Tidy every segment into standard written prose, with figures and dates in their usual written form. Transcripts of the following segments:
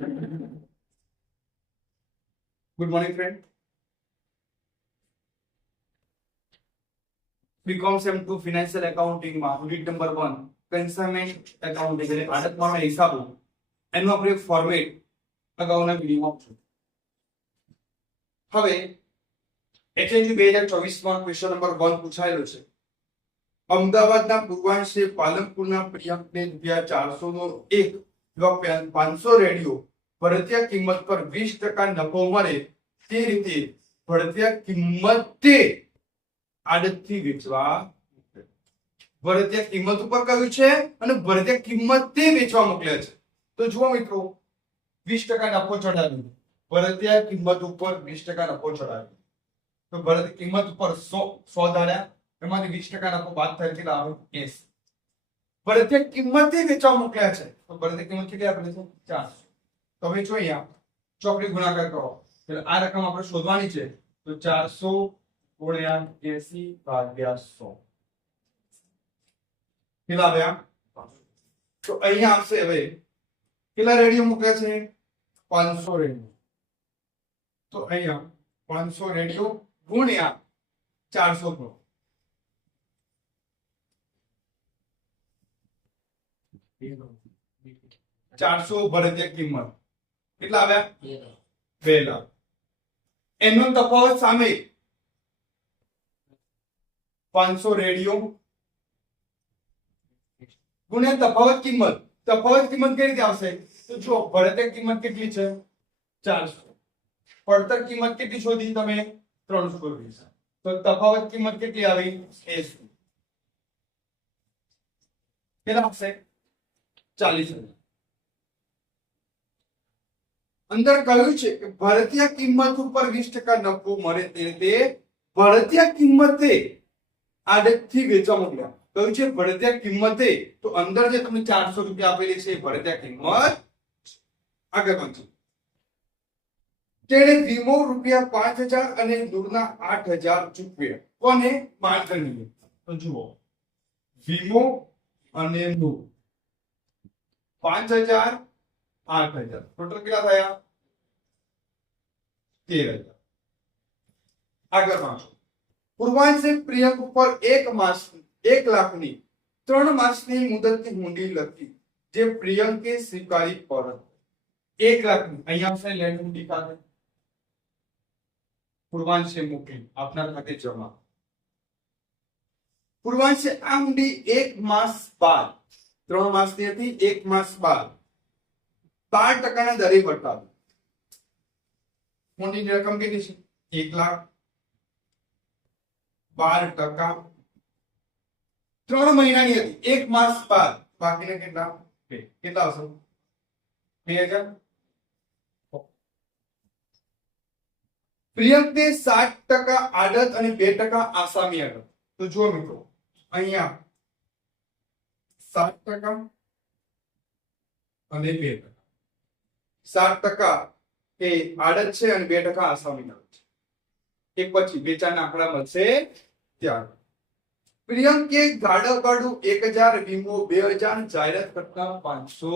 Good morning friend. B Com sem 2 financial accounting માં unit number 1 consignment accounting એટલે આડતમાળના હિસાબો એનું આપણે ફોર્મેટ અગાઉના વિડીયોમાં જોયું. હવે HND 2024 માં ક્વેશ્ચન નંબર 1 પૂછાયેલો છે. અમદાવાદના પૂર્વાંશે પાલનપુરના પ્રિયંકને ₹400 નો એક ₹500 રેડિયો ભરતીય કિંમત પર 20% નફો મળે તે રીતે ભરતીય કિંમતે આડતથી વેચવા. ભરતીય કિંમત ઉપર કહ્યું છે અને ભરતીય કિંમતે વેચવા મોકલ્યા છે. તો જુઓ મિત્રો, 20% નફો ચડાવ્યો, ભરતીય કિંમત ઉપર 20% નફો ચડાવ્યો. તો ભરતીય કિંમત ઉપર 100 ધાર્યા, એમાંથી 20% નફો બાદ થાય કેટલા આવે? 80. ભરતીય કિંમતે વેચવા મોકલ્યા છે તો ભરતીય કિંમત કેટલી આપેલી છે? 400. તો હવે જો અહીંયા ચોકડી ગુણાકાર કરો એટલે આ રકમ આપણે શોધવાની છે. તો 400 ગુણ્યા 80 ભાગ્યા 100 કેટલા આવ્યા? તો અહીંયા આવશે. હવે કેટલા રેડિયો મૂક્યા છે? 500 રેડિયો. તો અહીંયા 500 રેડિયો ગુણ્યા 400 કરો. ચારસો ભરતીય કિંમત કેટલા આવ્યા? 2 લાખ. એનો તફાવત સામે 500 રેડિયો ગુણ્યા તફાવત કિંમત. તફાવત કિંમત કઈ રીતે આવશે? તો જો ભરતીય કિંમત કેટલી છે? 400. પડતર કિંમત કેટલી શોધી તમે? 320. તો તફાવત કિંમત કેટલી આવી? 80. કેટલા આવશે? 40,000. અંદર કહ્યું છે કે ભરતીય કિંમત ઉપર 20% નફો મળે તે રીતે ભરતીય કિંમતે આડતથી વેચવા મોકલ્યા. કહ્યું છે ભરતીય કિંમતે, તો અંદર જે તમને 400 રૂપિયા આપેલી છે એ ભરતીય કિંમત. આગળ વાંચો. તેણે વીમો ₹5,000 અને નૂરના 8,000 ચૂકવ્યા. કોને? માલધણીએ. તો જુઓ, વીમો અને નૂર 5,000 8,000 ટોટલ કેટલા થયા? 13,000. આગળ વાંચો. પૂર્વાંશે પ્રિયંક ઉપર 1 લાખની 3 માસની મુદતની હુંડી લખી જે પ્રિયંકે સ્વીકારી પરત. 1 લાખની અહીંયા આવશે લેન્ડ હુંડી ખાતે. પૂર્વાંશે મોકલી આપના ખાતે જમા. પૂર્વાંશે આ હુંડી 1 માસ બાદ, 3 માસની હતી, 1 માસ બાદ 12% દરે બતાવી. હુંડીની રકમ કેટલી છે? 1 લાખ. 12% 3 મહિનાની હતી, 1 માસ બાદ બાકીના કેટલા? 2. કેટલા આવશે? 2,000. પ્રિયંકને 60% આડત અને 2% આસામી આડત. તો જુઓ મિત્રો, અહીંયા 60% અને 2%. 60% એ આડત છે અને 2% આસામી આડત છે. એક પછી વેચાણના આંકડા મળશે ત્યારે. પ્રિયંકે ગાડા ભાડું 1,000, વીમો 2,000, જાહેરાત ખર્ચા 500.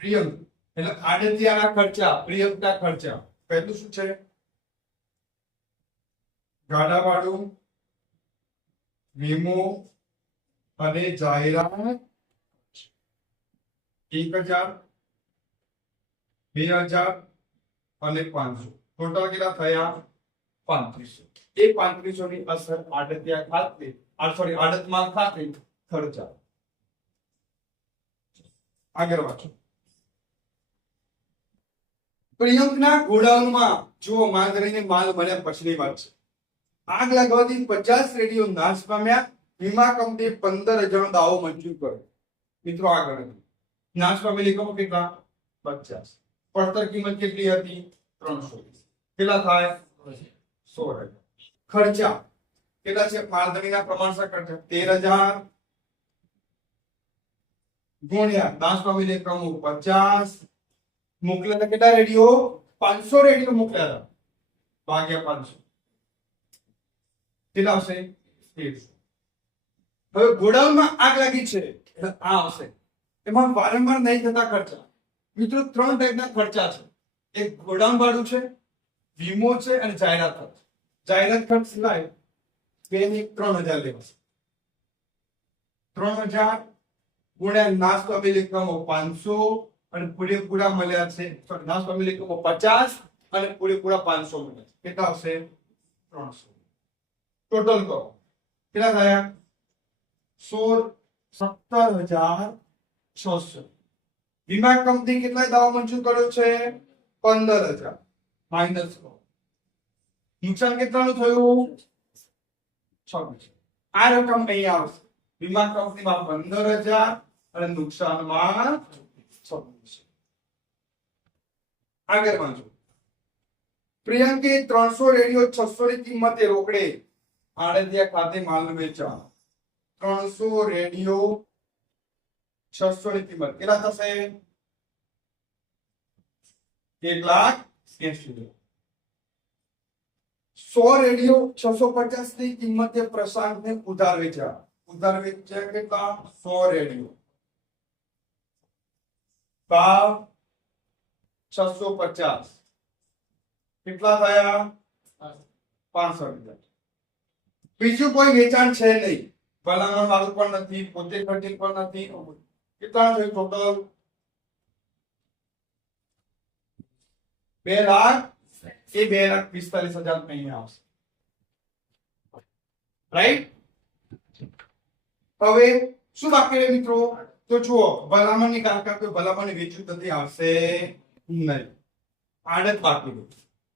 પ્રિયંક એટલે આડતિયાના ખર્ચા, પ્રિયંકના ખર્ચા. પહેલું શું છે? ગાડા ભાડું, વીમો અને જાહેરાત 1,000, 2,000 અને 500. ટોટલ કેટલા થયા? 3500. એ 3500 ની અસર આડતિયા ખાતે, આડત માલ ખાતે ખર્ચા. આગળ વાંચો. પ્રિયંકના ગોડાઉનમાં જુઓ, માંગણીને માલ મળ્યા પછીની વાત છે. આગ લાગવાથી 50 રેડિયો નાશ પામ્યા. વીમા કંપનીએ 15,000 દાવો મંજૂર કર્યો. મિત્રો આગળ નાશ પામેલી એકમો કેટલા? 50. પડતર કિંમત કેટલી હતી? 320. કેટલા થાય? 16,000. ખર્ચા કેટલા છે? માલધણીના પ્રમાણસર ખર્ચા 13,000 ગુણ્યા નાશ પામેલી એકમો 50. મોકલેલા કેટલા રેડિયો? 500 રેડિયો મોકલ્યા હતા, ભાગ્યા 500 કેટલા આવશે? 1300. હવે ગોડાઉનમાં આગ લાગી છે એટલે આ આવશે. એમાં વારંવાર નહીં થતા ખર્ચા મિત્રો 3 ટાઈપના ખર્ચા છે. એક ગોડાઉન ભાડું છે, વીમો છે અને જાહેરાત ખર્ચ. જાહેરાત ખર્ચ સિવાય 2 ને 3000 લેવાશે. 3000 ગુણ્યા નાશ પામેલ એકમો 500 અને પૂરેપૂરા મળ્યા છે, સોરી, નાશ પામેલ એકમો 50 અને પૂરેપૂરા 500 મળ્યા છે. કેટલા આવશે? 300. ટોટલ કરો કેટલા થયા? 17,600. વીમા કંપની કેટલા દાવો મંજૂર કર્યો છે? 15,000. માઇનસ કરો. નુકસાન કેટલાનું થયું? 26. આ રકમ અહીંયા આવશે. વીમા કંપનીમાં 15,000 અને નુકસાનમાં 26. આગળ વાંચો. પ્રિયંકે 300 રેડિયો 600 ની કિંમતે રોકડે આડતિયા ખાતે માલ વેચા. 300 રેડિયો 600 ની કિંમત કેટલા થશે? 1,80,000. 100 રેડિયો 650 ની કિંમતે પ્રશાંતને ઉધાર વેચ્યા. ઉધાર વેચ્યા કેટલા? 100 રેડિયો. ભાવ 650. કેટલા થયા? 65,000. બીજું કોઈ વેચાણ છે નહીં. ભલામણ વાળું પણ નથી, પોતે ખર્ચેલ પણ નથી. કેટલા છે ટોટલ? 2 લાખ. એ 2,45,000 અહીંયા આવશે. રાઈટ? હવે શું બાકી રહે મિત્રો? તો જુઓ, ભલામણની કારકા કોઈ ભલામણ વેચ્યું નથી, આવશે નહીં. આડત બાકી રહે.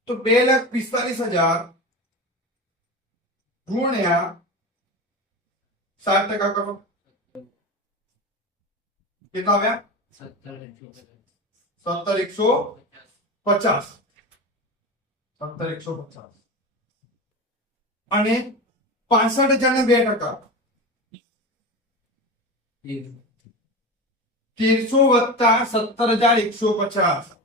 તો 2,45,000 ગુણ્યા 60% કરો. કેટલા આવ્યા? 17,150. 17,150 અને 65,000 ને 2%. 1300 વત્તા 17,150.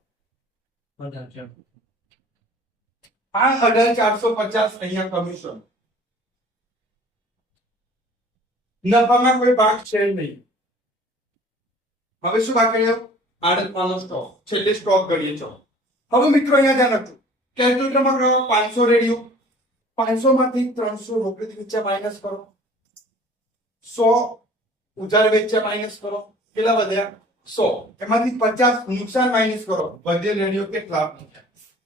આ 18,450 અહીંયા કમિશન. નફામાં કોઈ ભાગ છે નહીં. હવે શું બાકી રહ્યો? આડતમાંનો સ્ટોક. છેલ્લે સ્ટોક ગણીએ છો. હવે મિત્રો અહીંયા ધ્યાન રાખજો. કેલ્ક્યુલેટરમાં કરો 500 રેડિયો. 500 માંથી 300 રોકડી વેચ્યા માઇનસ કરો. 100 ઉધાર વેચ્યા માઇનસ કરો. કેટલા વધ્યા? 100. એમાંથી 50 નુકસાન માઇનસ કરો. વધેલ રેડિયો કેટલા?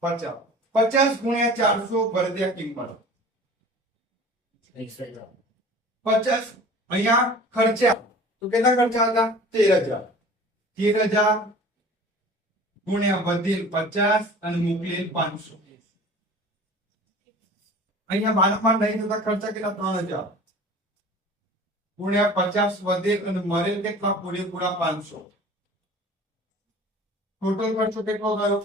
50. 50 ગુણ્યા 400 ભરદિયા કિંમત 50. અહીંયા ખર્ચા તો કેટલા ખર્ચા હતા? 13,000. 13,000 ગુણ્યા વધેલ 50 અને મોકલેલ 500. અહીંયા વારંવાર નહીં થતા ખર્ચા કેટલા? 3,000 ગુણ્યા 50 વધેલ અને મરેલ કેટલા? પૂરેપૂરા 500. ટોટલ ખર્ચો કેટલો થયો?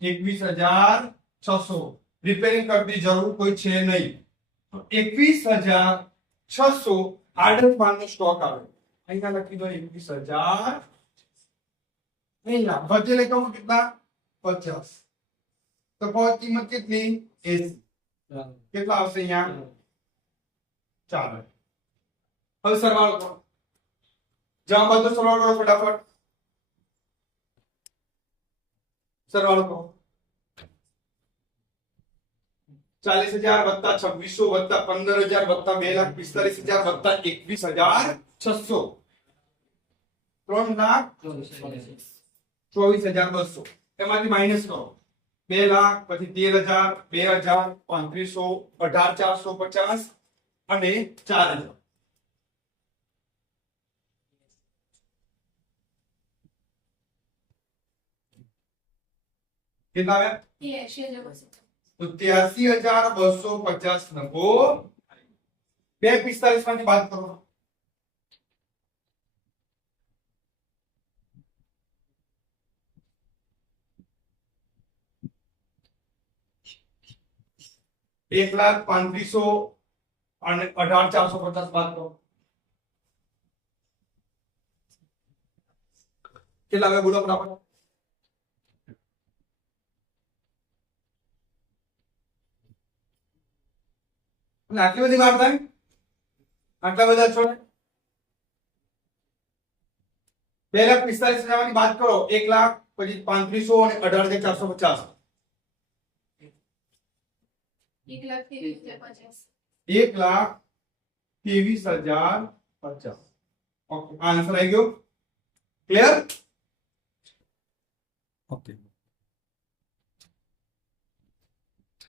21,600. રિપેરિંગ કરતી જરૂર કોઈ છે નહીં. તો 21,600 આડત માલનો સ્ટોક આવે. અહીંયા લખી દો 21,000. અહીંયા વધેલ એકમો કેટલા? 50. તો કોઈ કિંમત કેટલી? 80. કેટલા આવશે અહીંયા? 4. હવે સરવાળો કરો. જવાબ બધો સરવાળો કરો ફટાફટ. સરવાળો કરો. 40,000 વત્તા 2,600 વત્તા 15,000 વત્તા 2,45,000 વત્તા 21,600 3,24,200. એમાંથી માઇનસ કરો. 2 લાખ, પછી 13,000, 2,000, 3500, 18,450 અને 4,000. કેટલા આવ્યા? 83,250 નફો. 2,45 માંથી બાદ કરો. એક લાખ 3500 અને 18,450 બાદ કરો. કેટલા આવે બોલો ફટાફટ? આટલી બધી વાર થાય? આટલા બધા છો? 2,45,000 માંથી બાદ કરો 1,00,000 પછી 3500 અને 18,450 1,23,050 ઓકે આન્સર આવી ગયો ક્લિયર ઓકે